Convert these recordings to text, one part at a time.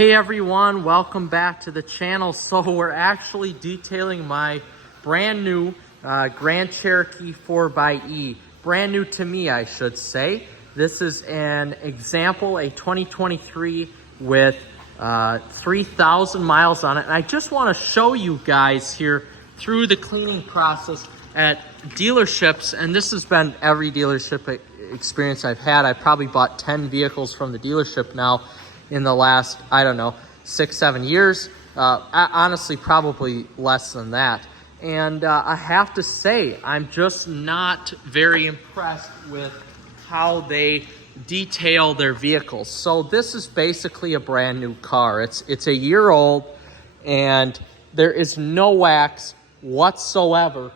Hey everyone, welcome back to the channel. So we're actually detailing my brand new Grand Cherokee 4xe. Brand new to me, I should say. This is an example, a 2023 with 3,000 miles on it. And I just want to show you guys here through the cleaning process at dealerships. And this has been every dealership experience I've had. I probably bought 10 vehicles from the dealership now in the last, I don't know, 6-7 years. Honestly, probably less than that. And I have to say, I'm just not very impressed with how they detail their vehicles. So this is basically a brand new car. It's a year old, and there is no wax whatsoever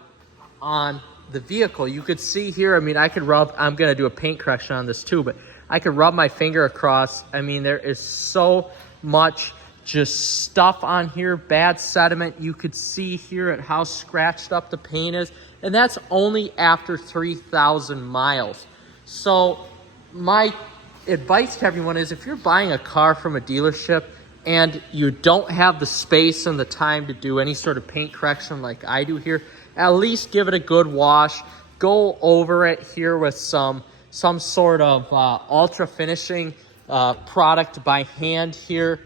on the vehicle. You could see here, I mean, I could rub, I'm gonna do a paint correction on this too, but I could rub my finger across. I mean, there is so much just stuff on here, bad sediment. You could see here at how scratched up the paint is, and that's only after 3,000 miles. So my advice to everyone is, if you're buying a car from a dealership and you don't have the space and the time to do any sort of paint correction like I do here, at least give it a good wash. Go over it here with some sort of ultra finishing product by hand here.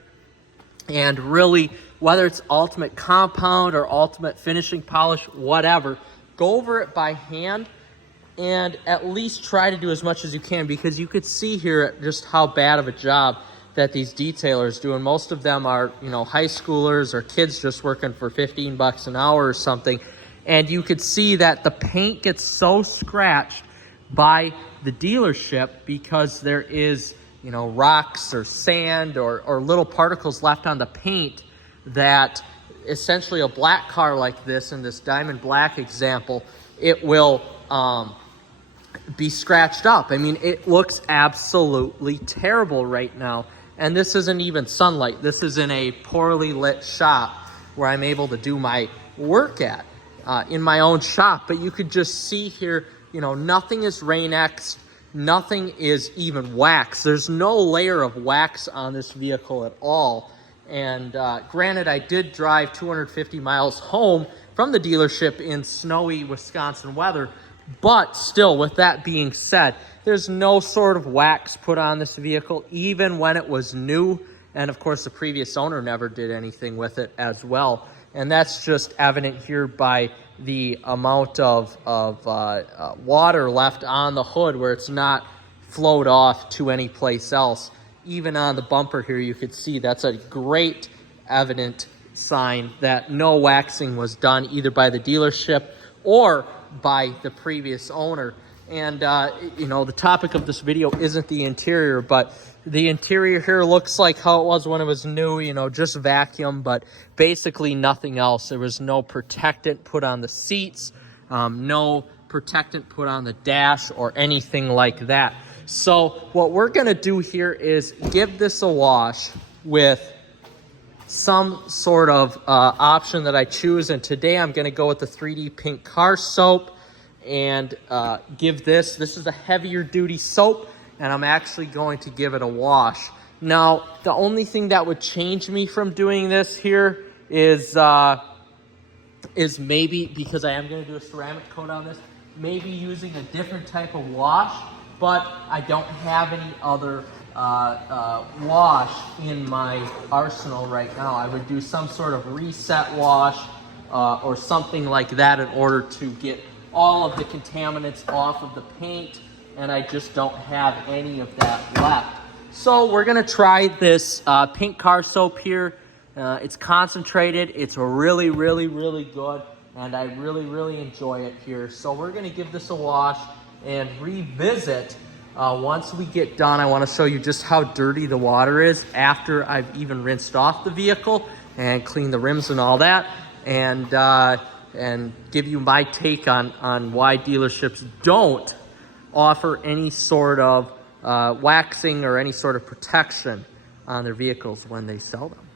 And really, whether it's ultimate compound or ultimate finishing polish, whatever, go over it by hand and at least try to do as much as you can, because you could see here just how bad of a job that these detailers do. And most of them are, you know, high schoolers or kids just working for 15 bucks an hour or something. And you could see that the paint gets so scratched by the dealership because there is, you know, rocks or sand or little particles left on the paint, that essentially a black car like this, in this diamond black example, it will be scratched up. I mean, it looks absolutely terrible right now. And this isn't even sunlight. This is in a poorly lit shop where I'm able to do my work at, in my own shop. But you could just see here, you know, nothing is Rain-X'd, nothing is even wax. There's no layer of wax on this vehicle at all. And granted, I did drive 250 miles home from the dealership in snowy Wisconsin weather, but still, with that being said, there's no sort of wax put on this vehicle, even when it was new. And of course, the previous owner never did anything with it as well. And that's just evident here by the amount of water left on the hood, where it's not flowed off to any place else. Even on the bumper here, you could see that's a great evident sign that no waxing was done either by the dealership or by the previous owner. And you know, the topic of this video isn't the interior, but the interior here looks like how it was when it was new, you know, just vacuum, but basically nothing else. There was no protectant put on the seats, no protectant put on the dash or anything like that. So what we're gonna do here is give this a wash with some sort of option that I choose. And today I'm gonna go with the 3D Pink Car Soap and give this is a heavier duty soap, and I'm actually going to give it a wash. Now, the only thing that would change me from doing this here is maybe, because I am going to do a ceramic coat on this, maybe using a different type of wash, but I don't have any other wash in my arsenal right now. I would do some sort of reset wash or something like that in order to get all of the contaminants off of the paint, and I just don't have any of that left. So we're gonna try this Pink Car Soap here. It's concentrated, it's really, really, really good, and I really, really enjoy it here. So we're gonna give this a wash and revisit once we get done. I wanna show you just how dirty the water is after I've even rinsed off the vehicle and cleaned the rims and all that, and give you my take on why dealerships don't offer any sort of waxing or any sort of protection on their vehicles when they sell them.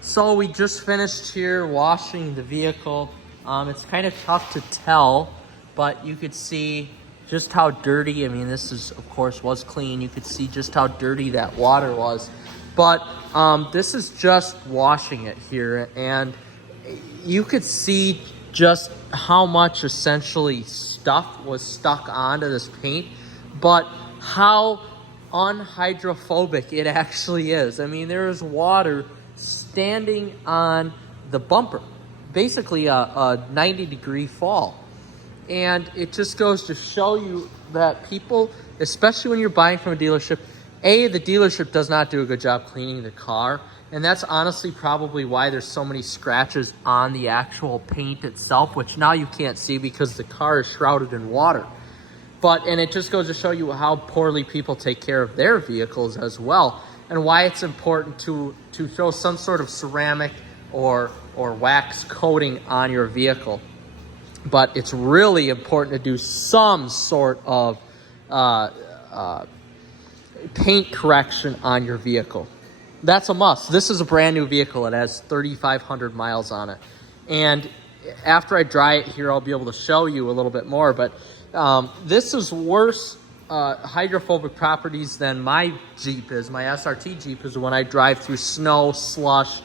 So we just finished here washing the vehicle. It's kind of tough to tell, but you could see just how dirty, I mean, this is, of course, was clean. You could see just how dirty that water was. But this is just washing it here, and you could see just how much essentially stuff was stuck onto this paint, but how unhydrophobic it actually is. I mean, there is water standing on the bumper, basically a 90-degree fall. And it just goes to show you that people, especially when you're buying from a dealership, the dealership does not do a good job cleaning the car. And that's honestly probably why there's so many scratches on the actual paint itself, which now you can't see because the car is shrouded in water. And it just goes to show you how poorly people take care of their vehicles as well, and why it's important to show some sort of ceramic or wax coating on your vehicle. But it's really important to do some sort of paint correction on your vehicle. That's a must. This is a brand new vehicle. It has 3,500 miles on it. And after I dry it here, I'll be able to show you a little bit more. But this is worse hydrophobic properties than my Jeep is. My SRT Jeep is when I drive through snow, slush,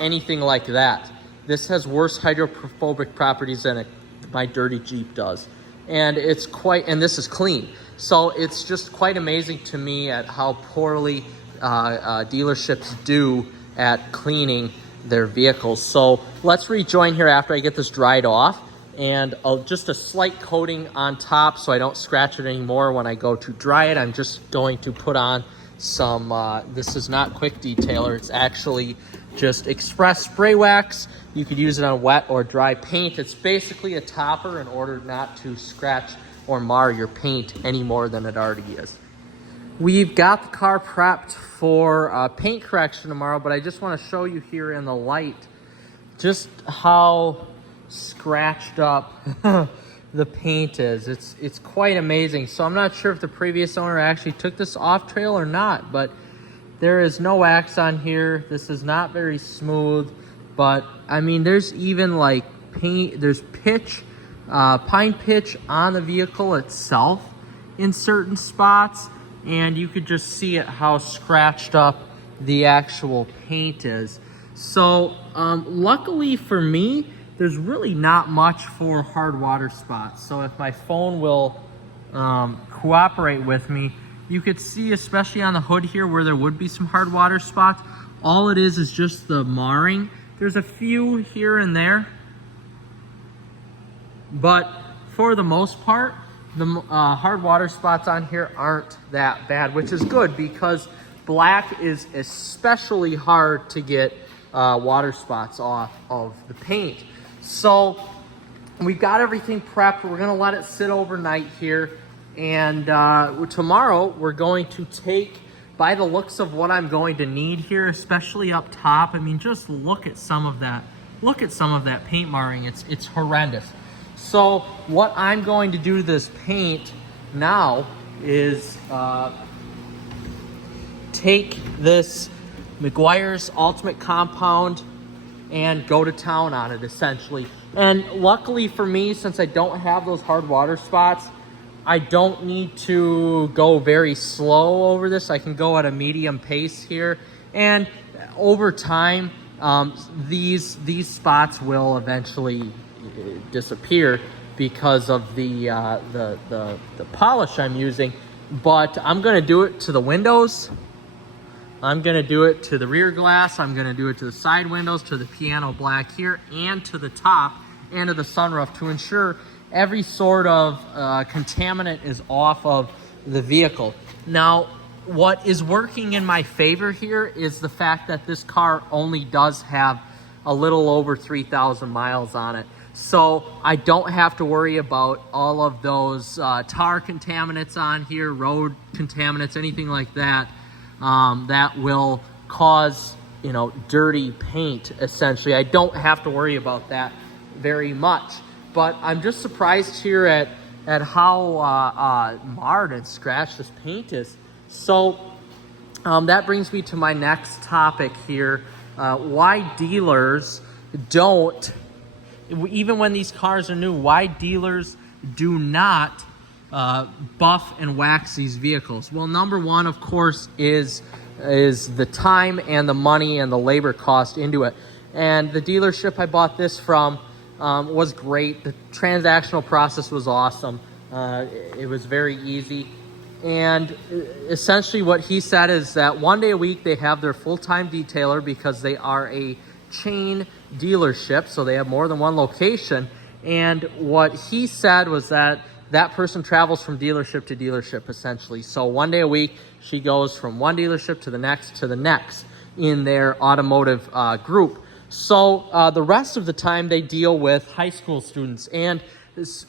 anything like that. This has worse hydrophobic properties than my dirty Jeep does. And this is clean. So it's just quite amazing to me at how poorly dealerships do at cleaning their vehicles. So let's rejoin here after I get this dried off, and just a slight coating on top so I don't scratch it anymore when I go to dry it. I'm just going to put on some, this is not quick detailer, it's actually just express spray wax. You could use it on wet or dry paint. It's basically a topper in order not to scratch or mar your paint any more than it already is. We've got the car prepped for paint correction tomorrow, but I just want to show you here in the light just how scratched up the paint is. It's quite amazing. So I'm not sure if the previous owner actually took this off trail or not, but there is no wax on here. This is not very smooth, but I mean, there's even like paint, there's pitch, pine pitch on the vehicle itself in certain spots, and you could just see it how scratched up the actual paint is. So luckily for me, there's really not much for hard water spots. So if my phone will cooperate with me, you could see, especially on the hood here where there would be some hard water spots, all it is just the marring. There's a few here and there, but for the most part, the hard water spots on here aren't that bad, which is good because black is especially hard to get water spots off of the paint. So we've got everything prepped. We're gonna let it sit overnight here, and tomorrow we're going to take, by the looks of what I'm going to need here, especially up top, I mean, just look at some of that. Look at some of that paint marring. It's horrendous. So what I'm going to do to this paint now is take this Meguiar's Ultimate Compound and go to town on it, essentially. And luckily for me, since I don't have those hard water spots, I don't need to go very slow over this. I can go at a medium pace here, and over time, these spots will eventually disappear because of the polish I'm using. But I'm gonna do it to the windows. I'm gonna do it to the rear glass. I'm gonna do it to the side windows, to the piano black here, and to the top and to the sunroof to ensure every sort of contaminant is off of the vehicle. Now, what is working in my favor here is the fact that this car only does have a little over 3,000 miles on it. So I don't have to worry about all of those tar contaminants on here, road contaminants, anything like that, that will cause, dirty paint, essentially. I don't have to worry about that very much. But I'm just surprised here at how marred and scratched this paint is. So that brings me to my next topic here. Why dealers don't, even when these cars are new, why dealers do not buff and wax these vehicles. Well, number one, of course, is is the time and the money and the labor cost into it. And the dealership I bought this from was great. The transactional process was awesome. It was very easy. And essentially what he said is that 1 day a week they have their full-time detailer because they are a chain dealership, so they have more than one location. And what he said was that that person travels from dealership to dealership, essentially. So 1 day a week, she goes from one dealership to the next in their automotive group. So the rest of the time, they deal with high school students. And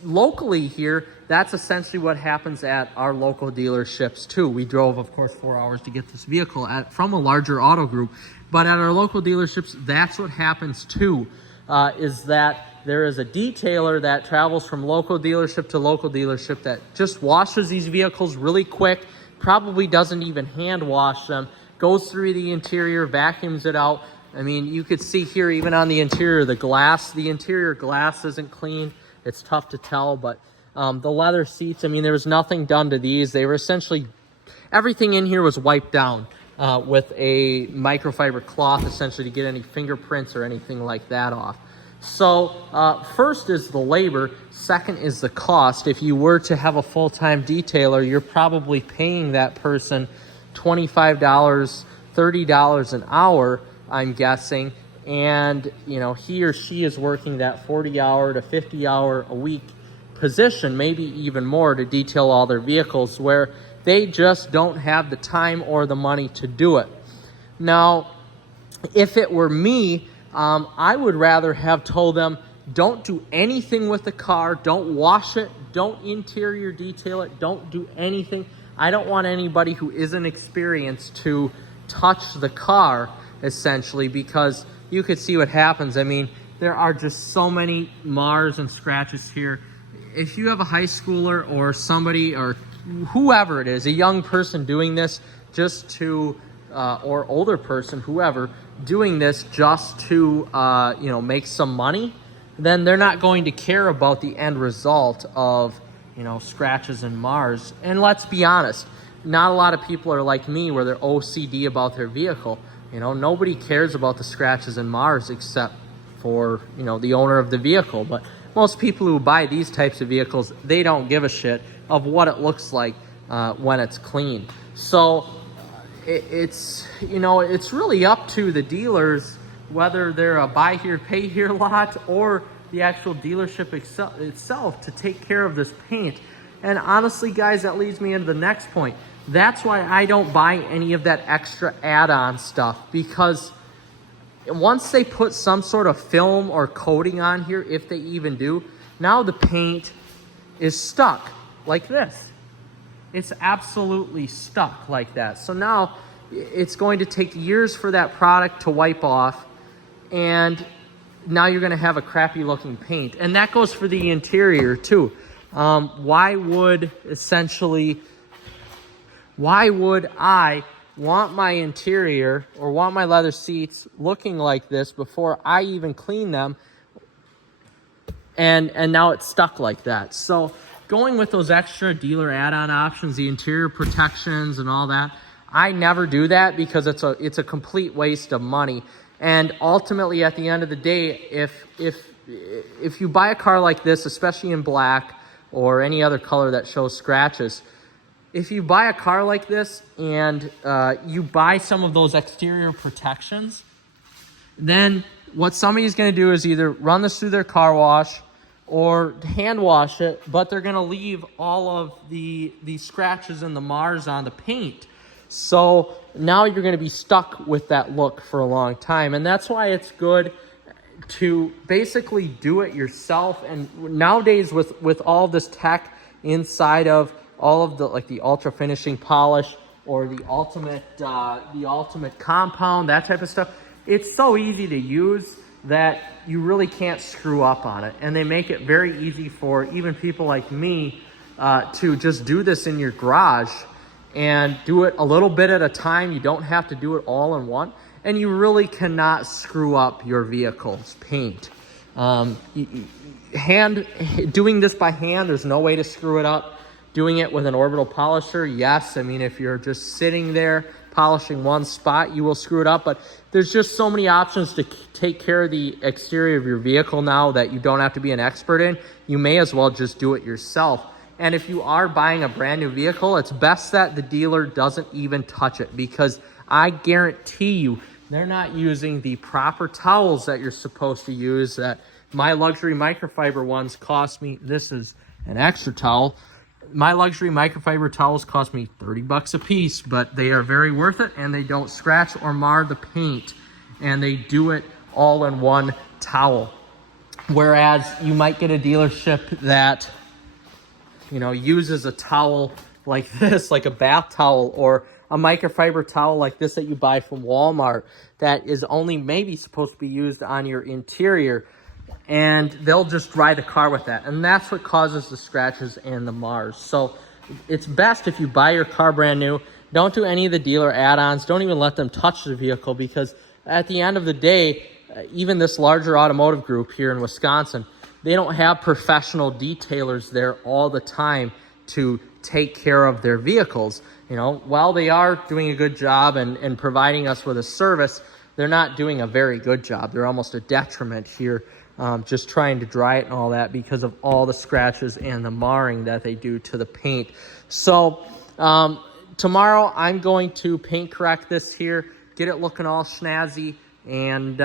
locally here, that's essentially what happens at our local dealerships, too. We drove, of course, 4 hours to get this vehicle from a larger auto group. But at our local dealerships, that's what happens, too, is that there is a detailer that travels from local dealership to local dealership that just washes these vehicles really quick, probably doesn't even hand wash them, goes through the interior, vacuums it out. I mean, you could see here even on the interior, the interior glass isn't clean. It's tough to tell, but the leather seats, I mean, there was nothing done to these. They were essentially, everything in here was wiped down with a microfiber cloth, essentially, to get any fingerprints or anything like that off. So first is the labor, second is the cost. If you were to have a full-time detailer, you're probably paying that person $25, $30 an hour, I'm guessing. And, you know, he or she is working that 40-hour to 50-hour a week position, maybe even more, to detail all their vehicles, where they just don't have the time or the money to do it. Now, if it were me, I would rather have told them, don't do anything with the car, don't wash it, don't interior detail it, don't do anything. I don't want anybody who isn't experienced to touch the car, essentially, because you could see what happens. I mean, there are just so many mars and scratches here. If you have a high schooler or somebody or whoever it is, a young person doing this just to, or older person, whoever, doing this just to, you know, make some money, then they're not going to care about the end result of, you know, scratches and mars. And let's be honest, not a lot of people are like me where they're OCD about their vehicle. You know, nobody cares about the scratches and mars except for, you know, the owner of the vehicle. But most people who buy these types of vehicles, they don't give a shit of what it looks like when it's clean. So it's, you know, it's really up to the dealers whether they're a buy here, pay here lot or the actual dealership itself to take care of this paint. And honestly, guys, that leads me into the next point. That's why I don't buy any of that extra add-on stuff, because once they put some sort of film or coating on here, if they even do, now the paint is stuck like this. It's absolutely stuck like that. So now it's going to take years for that product to wipe off, and now you're going to have a crappy looking paint. And that goes for the interior too. Why would I want my interior or want my leather seats looking like this before I even clean them, and now it's stuck like that? So going with those extra dealer add-on options, the interior protections and all that, I never do that because it's a complete waste of money. And ultimately, at the end of the day, if you buy a car like this, especially in black or any other color that shows scratches, if you buy a car like this and you buy some of those exterior protections, then what somebody's going to do is either run this through their car wash or hand wash it, but they're going to leave all of the scratches and the mars on the paint. So now you're going to be stuck with that look for a long time. And that's why it's good to basically do it yourself. And nowadays with all this tech inside of all of the, like the ultra finishing polish or the ultimate compound, that type of stuff, it's so easy to use that you really can't screw up on it. And they make it very easy for even people like me to just do this in your garage and do it a little bit at a time. You don't have to do it all in one, and you really cannot screw up your vehicle's paint. Doing this by hand, there's no way to screw it up. Doing it with an orbital polisher, yes. I mean, if you're just sitting there polishing one spot, you will screw it up. But there's just so many options to take care of the exterior of your vehicle now that you don't have to be an expert in. You may as well just do it yourself. And if you are buying a brand new vehicle, it's best that the dealer doesn't even touch it, because I guarantee you they're not using the proper towels that you're supposed to use. That my luxury microfiber ones cost me, this is an extra towel. My luxury microfiber towels cost me 30 bucks a piece, but they are very worth it, and they don't scratch or mar the paint, and they do it all in one towel. Whereas you might get a dealership that, you know, uses a towel like this, like a bath towel, or a microfiber towel like this that you buy from Walmart that is only maybe supposed to be used on your interior, and they'll just dry the car with that. And that's what causes the scratches and the mars. So it's best if you buy your car brand new, don't do any of the dealer add-ons, don't even let them touch the vehicle, because at the end of the day, even this larger automotive group here in Wisconsin, they don't have professional detailers there all the time to take care of their vehicles. You know, while they are doing a good job and providing us with a service, they're not doing a very good job. They're almost a detriment here, just trying to dry it and all that, because of all the scratches and the marring that they do to the paint. So tomorrow I'm going to paint correct this here, get it looking all snazzy, and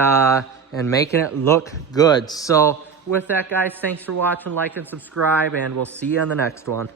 making it look good. So with that, guys, thanks for watching, like and subscribe, and we'll see you on the next one.